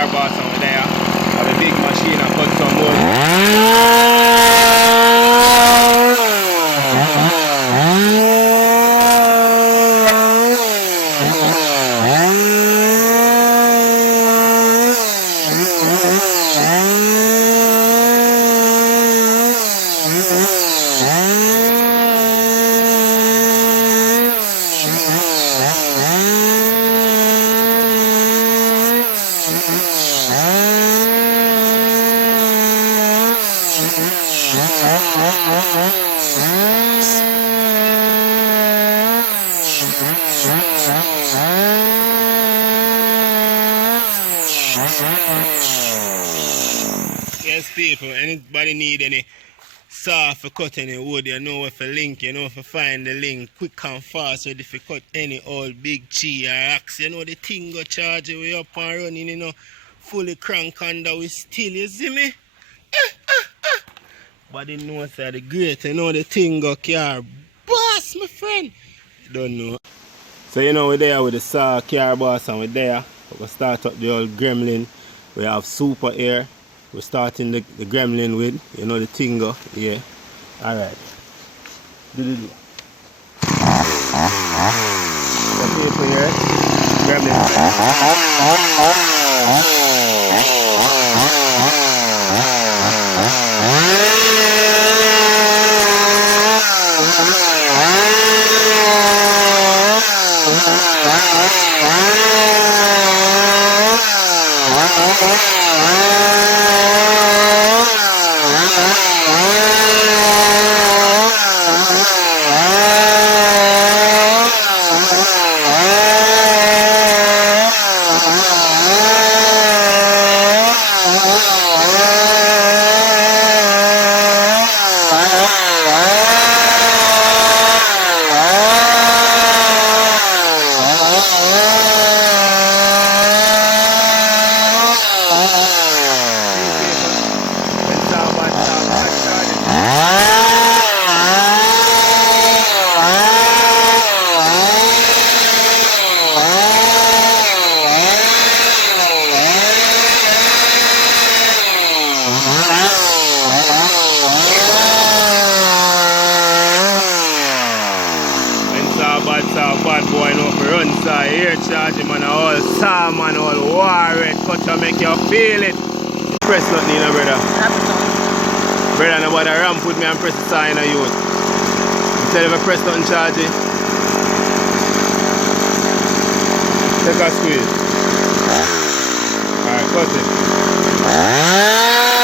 car boss over there. Have a big machine and cut some wood. Yes, people, anybody need any saw for cut any wood, you know where to link, you know where to find the link quick and fast. So if you cut any old big tree or axe, you know the thing go charge you up and running, you know, fully crank under with steel, you see me? But the knows that the great, you know the thing go car boss, my friend. Don't know. So you know we're there with the saw car boss and we're there. We're start up the old gremlin. We have super air. We're starting the gremlin with, you know the thing go, yeah. Alright. Do. People here. Gremlin. Bad boy no for run sir, here charge him and all saw man, all war red cut to make you feel it. Press nothing in brother. Brother nobody ramp with me and press the saw in a youth. Instead of a press nothing charge it. Take a squeeze. Alright, cut it.